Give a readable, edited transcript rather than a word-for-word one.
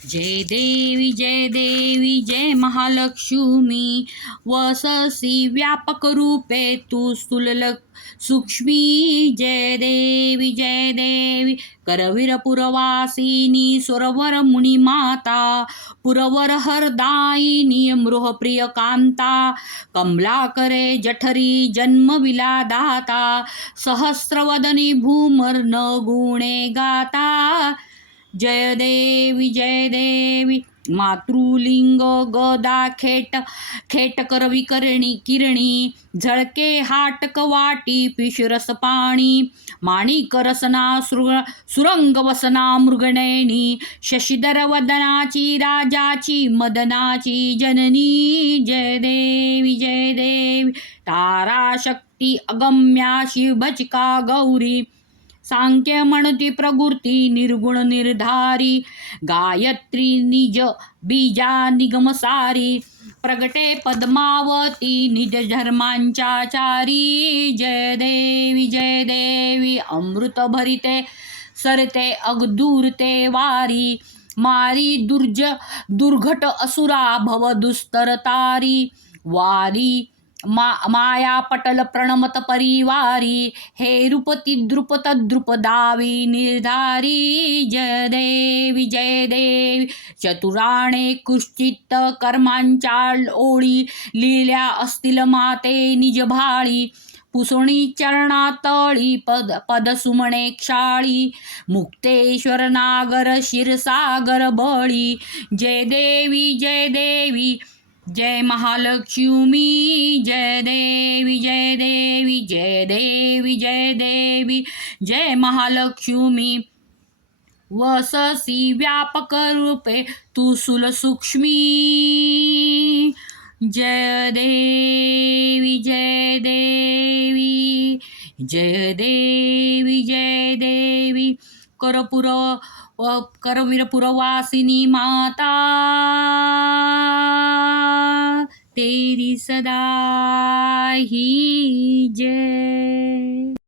जय देवी जय महालक्ष्मी, वससी व्यापक रूपे तू सुललक सूक्ष्मी। जय देवी करवीर पुरवासिनी, सुरवर मुनी माता, पुरवर हरदायिनी, मृहप्रिय कांता, कमलाकरे जठरी जन्मविला दाता, सहस्रवदनी भूमर्न गुणे गाता। जय देवी मातृलिंग गदा खेट खेट करवी करणी किरणी, झळके हाटक वाटी पिशरस पाणी, माणिक रसना सुरंग वसना मृगनयनी, शशिधर वदनाची राजाची मदनाची जननी। जय देवी तारा शक्ती अगम्या शिवभजिका गौरी, सांख्य म्हणती प्रकृती निर्गुण निर्धारी, गायत्री निज बीजा निगमसारी, प्रगटे पद्मावती निज धर्मांचाचारी। जय देवी अमृत भरिते सरते अगदूरते वारी, मारी दुर्घट असुरा भव दुस्तर तारी, वारी माया पटल प्रणमत परिवारी, हे रूपती द्रुपत द्रुपदावी निर्धारी। जय देवी चतुराणे कुश्चित कर्मांच्या ओळी, लिहिल्या असतील माते निज भाळी, पुसणी चरणातळी पद सुमणे क्षाळी, मुक्तेश्वर नागर क्षीरसागर बळी। जय देवी जय महालक्ष्मी, जय देवी जय महालक्ष्मी, वससी व्यापक रूपे तू सुल सूक्ष्मी। जय देवी जय देवी करवीर पुरवासिनी माता, तेरी सदा ही जय।